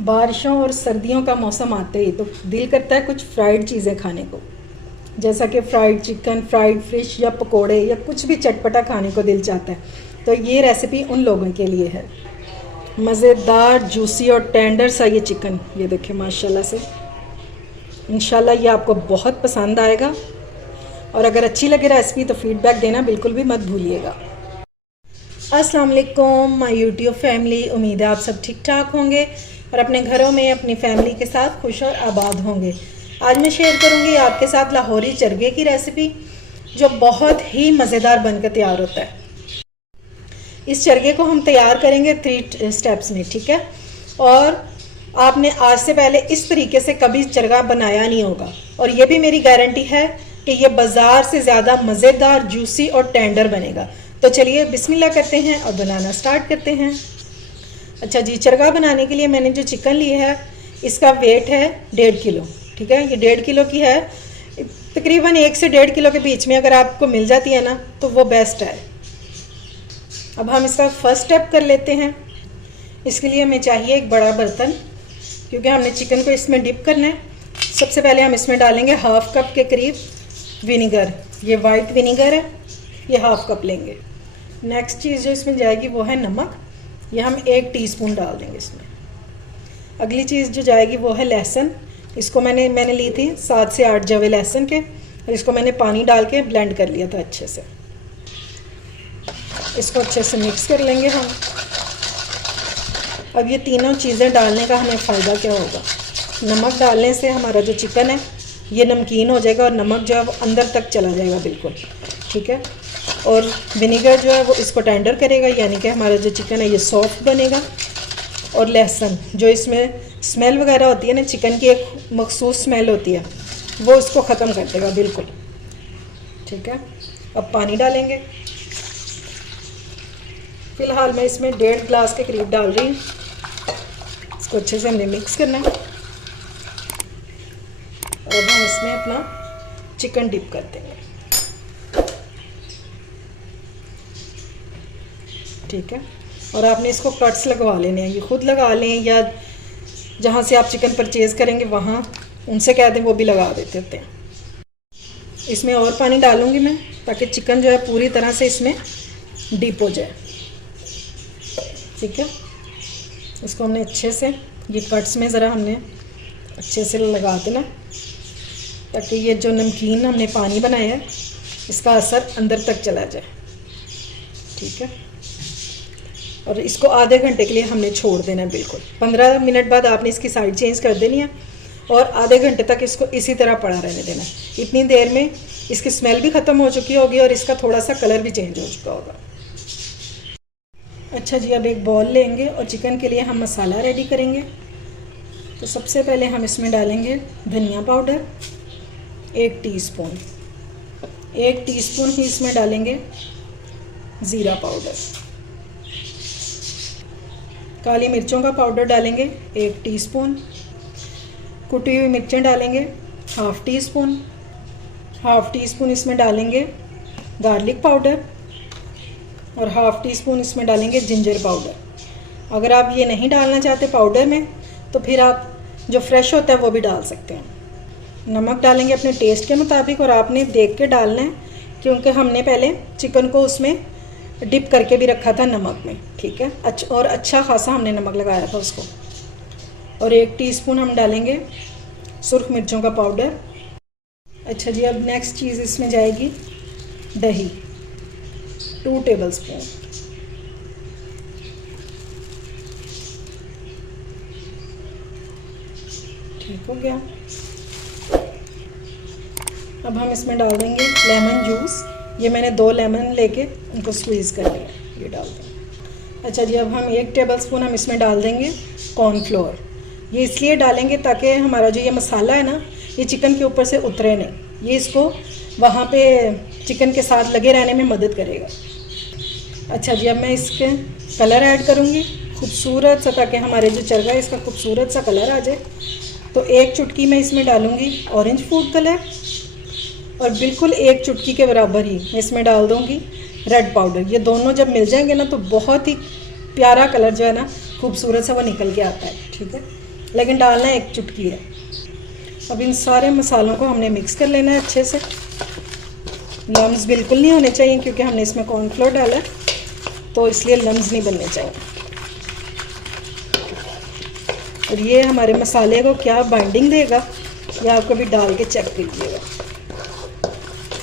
बारिशों और सर्दियों का मौसम आते ही तो दिल करता है कुछ फ्राइड चीज़ें खाने को, जैसा कि फ्राइड चिकन, फ्राइड फिश या पकोड़े या कुछ भी चटपटा खाने को दिल चाहता है। तो ये रेसिपी उन लोगों के लिए है। मज़ेदार, जूसी और टेंडर सा ये चिकन, ये देखिए माशाल्लाह से। इंशाल्लाह ये आपको बहुत पसंद आएगा और अगर अच्छी लगे रेसिपी तो फीडबैक देना बिल्कुल भी मत भूलिएगा। अस्सलाम वालेकुम माय यूट्यूब फैमिली, उम्मीद है आप सब ठीक ठाक होंगे और अपने घरों में अपनी फैमिली के साथ खुश और आबाद होंगे। आज मैं शेयर करूंगी आपके साथ लाहौरी चरगे की रेसिपी, जो बहुत ही मज़ेदार बनकर तैयार होता है। इस चरगे को हम तैयार करेंगे 3 स्टेप्स में, ठीक है। और आपने आज से पहले इस तरीके से कभी चरगा बनाया नहीं होगा और ये भी मेरी गारंटी है कि ये बाज़ार से ज़्यादा मज़ेदार, जूसी और टेंडर बनेगा। तो चलिए बिस्मिल्लाह करते हैं और बनाना स्टार्ट करते हैं। अच्छा जी, चरगा बनाने के लिए मैंने जो चिकन ली है इसका वेट है 1.5 किलो, ठीक है। ये 1.5 किलो की है। तकरीबन 1 से 1.5 किलो के बीच में अगर आपको मिल जाती है ना तो वो बेस्ट है। अब हम इसका फर्स्ट स्टेप कर लेते हैं। इसके लिए हमें चाहिए एक बड़ा बर्तन, क्योंकि हमने चिकन को इसमें डिप करना है। सबसे पहले हम इसमें डालेंगे 1/2 कप के करीब विनीगर। ये वाइट विनीगर है, ये 1/2 कप लेंगे। नेक्स्ट चीज़ जो इसमें जाएगी वो है नमक। ये हम 1 टीस्पून डाल देंगे इसमें। अगली चीज़ जो जाएगी वो है लहसुन। इसको मैंने ली थी 7 से 8 जवे लहसुन के, और इसको मैंने पानी डाल के ब्लेंड कर लिया था अच्छे से। इसको अच्छे से मिक्स कर लेंगे हम। अब ये तीनों चीज़ें डालने का हमें फ़ायदा क्या होगा? नमक डालने से हमारा जो चिकन है ये नमकीन हो जाएगा और नमक जो है वो अंदर तक चला जाएगा बिल्कुल, ठीक है। और विनीगर जो है वो इसको टेंडर करेगा, यानी कि हमारा जो चिकन है ये सॉफ्ट बनेगा। और लहसुन जो इसमें स्मेल वगैरह होती है ना, चिकन की एक मखसूस स्मेल होती है, वो इसको ख़त्म कर देगा बिल्कुल, ठीक है। अब पानी डालेंगे। फ़िलहाल मैं इसमें 1.5 गिलास के करीब डाल रही हूँ। इसको अच्छे से हमने मिक्स करना है और अब हम इसमें अपना चिकन डिप कर देंगे, ठीक है। और आपने इसको कट्स लगवा लेने हैं, ये खुद लगा लें या जहाँ से आप चिकन परचेज़ करेंगे वहाँ उनसे कह दें, वो भी लगा देते होते हैं। इसमें और पानी डालूँगी मैं, ताकि चिकन जो है पूरी तरह से इसमें डीप हो जाए, ठीक है। इसको हमने अच्छे से ये कट्स में ज़रा हमने अच्छे से लगा देना, ताकि ये जो नमकीन हमने पानी बनाया है इसका असर अंदर तक चला जाए, ठीक है। और इसको आधे घंटे के लिए हमने छोड़ देना है बिल्कुल। 15 मिनट बाद आपने इसकी साइड चेंज कर देनी है और आधे घंटे तक इसको इसी तरह पड़ा रहने देना है। इतनी देर में इसकी स्मेल भी ख़त्म हो चुकी होगी और इसका थोड़ा सा कलर भी चेंज हो चुका होगा। अच्छा जी, अब एक बॉल लेंगे और चिकन के लिए हम मसाला रेडी करेंगे। तो सबसे पहले हम इसमें डालेंगे धनिया पाउडर 1 टीस्पून। 1 टीस्पून ही इसमें डालेंगे ज़ीरा पाउडर। काली मिर्चों का पाउडर डालेंगे 1 टीस्पून। कुटी हुई मिर्चें डालेंगे 1/2 टीस्पून। 1/2 टीस्पून इसमें डालेंगे गार्लिक पाउडर और 1/2 टीस्पून इसमें डालेंगे जिंजर पाउडर। अगर आप ये नहीं डालना चाहते पाउडर में तो फिर आप जो फ्रेश होता है वो भी डाल सकते हैं। नमक डालेंगे अपने टेस्ट के मुताबिक और आपने देख के डालना है, क्योंकि हमने पहले चिकन को उसमें डिप करके भी रखा था नमक में, ठीक है। और अच्छा खासा हमने नमक लगाया था उसको। और 1 टीस्पून हम डालेंगे सुर्ख मिर्चों का पाउडर। अच्छा जी, अब नेक्स्ट चीज़ इसमें जाएगी दही 2 टेबलस्पून। ठीक हो गया। अब हम इसमें डाल देंगे लेमन जूस। ये मैंने 2 लेमन लेके उनको स्क्वीज़ कर लिया, ये डाल देंगे। अच्छा जी, अब हम 1 टेबलस्पून हम इसमें डाल देंगे कॉर्नफ्लोर। ये इसलिए डालेंगे ताकि हमारा जो ये मसाला है ना ये चिकन के ऊपर से उतरे नहीं, ये इसको वहाँ पे चिकन के साथ लगे रहने में मदद करेगा। अच्छा जी, अब मैं इसके कलर ऐड करूँगी खूबसूरत सा, ताकि हमारे जो चरगा है इसका खूबसूरत सा कलर आ जाए। तो 1 चुटकी मैं इसमें डालूँगी ऑरेंज फूड कलर और बिल्कुल 1 चुटकी के बराबर ही मैं इसमें डाल दूँगी रेड पाउडर। ये दोनों जब मिल जाएंगे ना तो बहुत ही प्यारा कलर जो है ना खूबसूरत सा वो निकल के आता है, ठीक है। लेकिन डालना है 1 चुटकी है। अब इन सारे मसालों को हमने मिक्स कर लेना है अच्छे से। लम्स बिल्कुल नहीं होने चाहिए क्योंकि हमने इसमें कॉर्नफ्लोर डाला है, तो इसलिए लम्स नहीं बनने चाहिए। और ये हमारे मसाले को क्या बाइंडिंग देगा, ये आप कभी डाल के चेक कीजिएगा।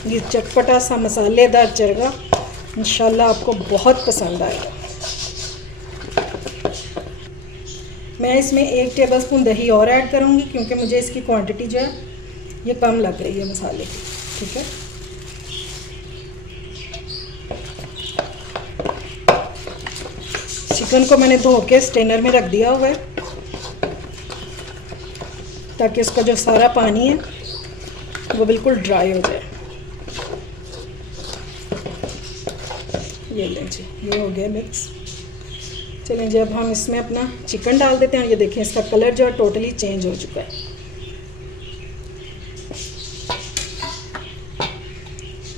ये चटपटा सा मसालेदार चरगा इंशाल्लाह आपको बहुत पसंद आएगा। मैं इसमें 1 टेबलस्पून दही और ऐड करूँगी क्योंकि मुझे इसकी क्वांटिटी जो है ये कम लग रही है मसाले की। ठीक है, चिकन को मैंने धो के स्ट्रेनर में रख दिया हुआ है ताकि इसका जो सारा पानी है वो बिल्कुल ड्राई हो जाए। ये लें जी, ये हो गया मिक्स। चलें जी, अब हम इसमें अपना चिकन डाल देते हैं। ये देखें इसका कलर जो है टोटली चेंज हो चुका है।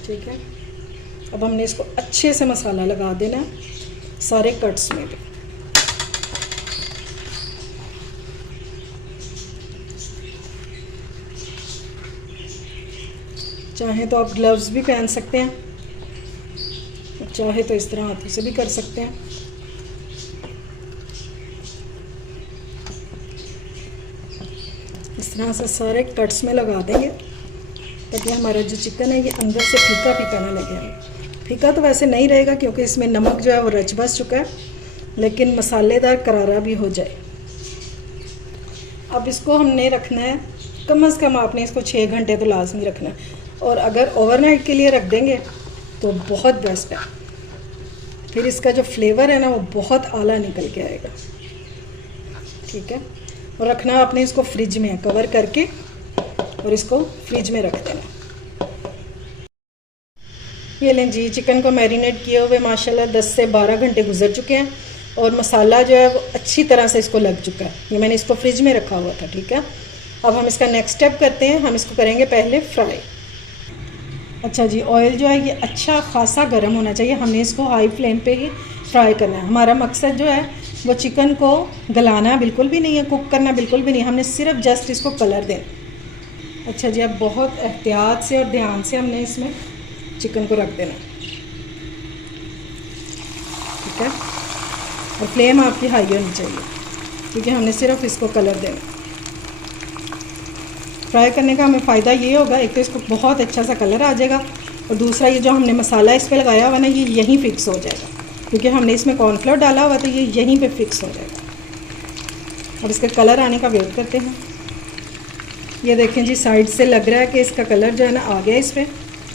ठीक है, अब हमने इसको अच्छे से मसाला लगा देना है सारे कट्स में भी। चाहे तो आप ग्लव्स भी पहन सकते हैं, चाहे तो इस तरह हाथों से भी कर सकते हैं। इस तरह से सारे कट्स में लगा देंगे ताकि हमारा जो चिकन है ये अंदर से फीका फीका ना लगे हमें। फीका तो वैसे नहीं रहेगा क्योंकि इसमें नमक जो है वो रच बस चुका है, लेकिन मसालेदार करारा भी हो जाए। अब इसको हमने रखना है कम से कम, आपने इसको 6 घंटे तो लाजमी रखना है, और अगर ओवरनाइट के लिए रख देंगे तो बहुत बेस्ट है। फिर इसका जो फ्लेवर है ना वो बहुत आला निकल के आएगा। ठीक है, और रखना आपने इसको फ्रिज में कवर करके, और इसको फ्रिज में रख देना। ये लें जी, चिकन को मैरिनेट किए हुए माशाल्लाह 10 से 12 घंटे गुजर चुके हैं और मसाला जो है वो अच्छी तरह से इसको लग चुका है। ये मैंने इसको फ्रिज में रखा हुआ था। ठीक है, अब हम इसका नेक्स्ट स्टेप करते हैं। हम इसको करेंगे पहले फ्राई। अच्छा जी, ऑयल जो है ये अच्छा खासा गर्म होना चाहिए। हमने इसको हाई फ्लेम पे ही फ्राई करना है। हमारा मकसद जो है वो चिकन को गलाना बिल्कुल भी नहीं है, कुक करना बिल्कुल भी नहीं, हमने सिर्फ जस्ट इसको कलर देना। अच्छा जी, अब बहुत एहतियात से और ध्यान से हमने इसमें चिकन को रख देना। ठीक है, और फ्लेम आपकी हाई होनी चाहिए क्योंकि हमने सिर्फ इसको कलर देना। फ्राई करने का हमें फ़ायदा ये होगा, एक तो इसको बहुत अच्छा सा कलर आ जाएगा, और दूसरा ये जो हमने मसाला इस पर लगाया हुआ ना ये यहीं फिक्स हो जाएगा क्योंकि हमने इसमें कॉर्नफ्लोर डाला हुआ तो ये यहीं पे फिक्स हो जाएगा। अब इसका कलर आने का वेट करते हैं। ये देखें जी, साइड से लग रहा है कि इसका कलर जो है ना आ गया इस पर।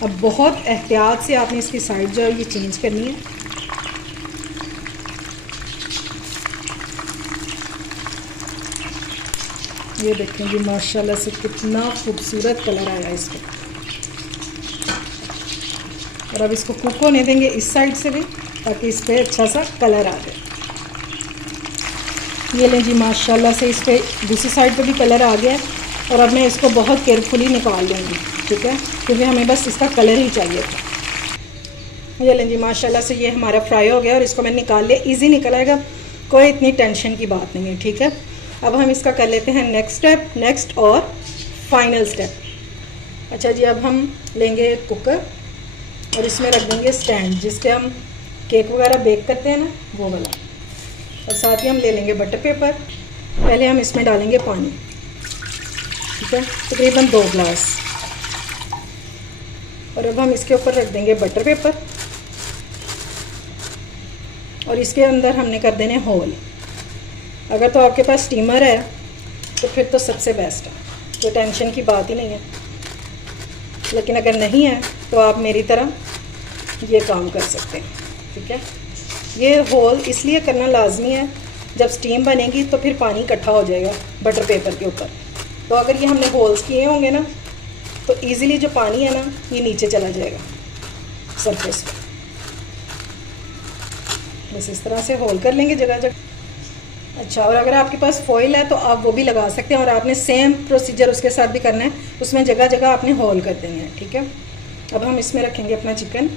अब बहुत एहतियात से आपने इसकी साइड जो है ये चेंज करनी है। ये देखें जी, माशाल्लाह से कितना खूबसूरत कलर आया इस पर। और अब इसको कुक होने देंगे इस साइड से भी ताकि इस पर अच्छा सा कलर आ जाए। ये लें जी, माशाल्लाह से इस पर दूसरी साइड पे भी कलर आ गया है, और अब मैं इसको बहुत केयरफुली निकाल लूँगी। ठीक है, क्योंकि हमें बस इसका कलर ही चाहिए था। ये लें जी, माशाल्लाह से ये हमारा फ्राई हो गया और इसको मैं निकाल लिया। ईजी निकल आएगा, कोई इतनी टेंशन की बात नहीं है। ठीक है, अब हम इसका कर लेते हैं नेक्स्ट और फाइनल स्टेप। अच्छा जी, अब हम लेंगे कुकर और इसमें रख देंगे स्टैंड जिससे हम केक वगैरह बेक करते हैं ना वो वाला, और साथ ही हम ले लेंगे बटर पेपर। पहले हम इसमें डालेंगे पानी। ठीक है, तकरीबन 2 ग्लास, और अब हम इसके ऊपर रख देंगे बटर पेपर, और इसके अंदर हमने कर देने होल। अगर तो आपके पास स्टीमर है तो फिर तो सबसे बेस्ट है, कोई टेंशन की बात ही नहीं है। लेकिन अगर नहीं है तो आप मेरी तरह ये काम कर सकते हैं। ठीक है, ये होल इसलिए करना लाजमी है, जब स्टीम बनेगी तो फिर पानी इकट्ठा हो जाएगा बटर पेपर के ऊपर। तो अगर ये हमने होल्स किए होंगे ना तो इजीली जो पानी है ना ये नीचे चला जाएगा सरफेस पे। बस इस तरह से होल कर लेंगे जगह जगह। अच्छा, और अगर आपके पास फॉइल है तो आप वो भी लगा सकते हैं, और आपने सेम प्रोसीजर उसके साथ भी करना है, उसमें जगह जगह आपने होल कर देंगे हैं। ठीक है, अब हम इसमें रखेंगे अपना चिकन।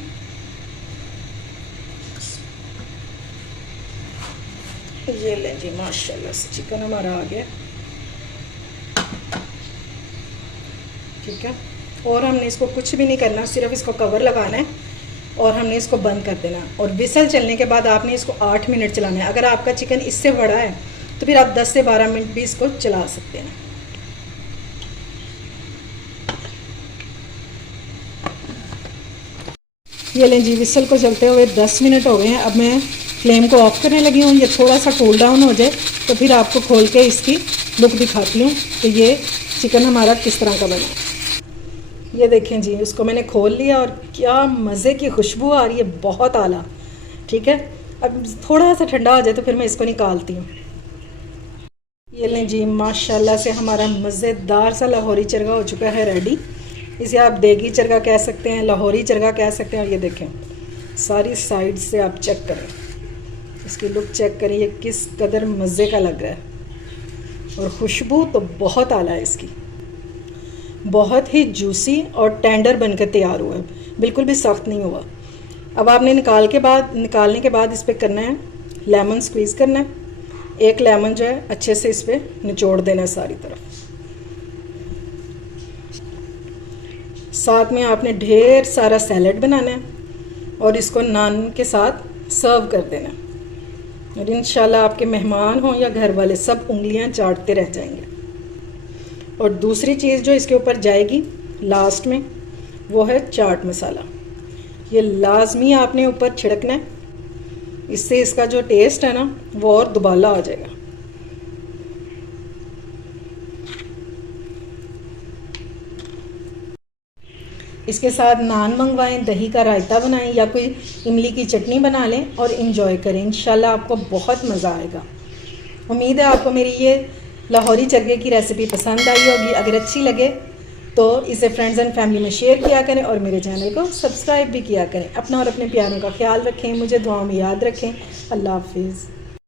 ये लें जी, माशाल्लाह से चिकन हमारा आ गया। ठीक है। और हमने इसको कुछ भी नहीं करना, सिर्फ इसको कवर लगाना है और हमने इसको बंद कर देना। और विसल चलने के बाद आपने इसको 8 मिनट चलाना है। अगर आपका चिकन इससे बड़ा है तो फिर आप 10 से 12 मिनट भी इसको चला सकते हैं। ये लें जी, विसल को चलते हुए 10 मिनट हो गए हैं। अब मैं फ्लेम को ऑफ करने लगी हूँ। ये थोड़ा सा कूल डाउन हो जाए तो फिर आपको खोल के इसकी लुक दिखाती हूँ कि ये चिकन हमारा किस तरह का बना है। ये देखें जी, उसको मैंने खोल लिया और क्या मज़े की खुशबू आ रही है, बहुत आला। ठीक है, अब थोड़ा सा ठंडा हो जाए तो फिर मैं इसको निकालती हूँ। ये लें जी, माशाल्लाह से हमारा मज़ेदार सा लाहौरी चरगा हो चुका है रेडी। इसे आप देगी चरगा कह सकते हैं, लाहौरी चरगा कह सकते हैं। और ये देखें, सारी साइड से आप चेक करें, इसकी लुक चेक करें, ये किस कदर मज़े का लग रहा है। और खुशबू तो बहुत आला है इसकी, बहुत ही जूसी और टेंडर बनकर तैयार हुआ है, बिल्कुल भी सख्त नहीं हुआ। अब आपने निकालने के बाद इस पर करना है लेमन स्क्वीज़ करना है। एक लेमन जो है अच्छे से इस पर निचोड़ देना है सारी तरफ। साथ में आपने ढेर सारा सैलड बनाना है और इसको नान के साथ सर्व कर देना है। और इंशाल्लाह आपके मेहमान हों या घर वाले, सब उंगलियां चाटते रह जाएंगे। और दूसरी चीज़ जो इसके ऊपर जाएगी लास्ट में, वो है चाट मसाला। ये लाजमी आपने ऊपर छिड़कना है, इससे इसका जो टेस्ट है ना वो और दुबाला आ जाएगा। इसके साथ नान मंगवाएं, दही का रायता बनाएं या कोई इमली की चटनी बना लें और इन्जॉय करें। इंशाल्लाह आपको बहुत मज़ा आएगा। उम्मीद है आपको मेरी ये लाहौरी चरगे की रेसिपी पसंद आई होगी। अगर अच्छी लगे तो इसे फ्रेंड्स एंड फैमिली में शेयर किया करें और मेरे चैनल को सब्सक्राइब भी किया करें। अपना और अपने प्यारों का ख्याल रखें, मुझे दुआओं में याद रखें। अल्लाह हाफिज़।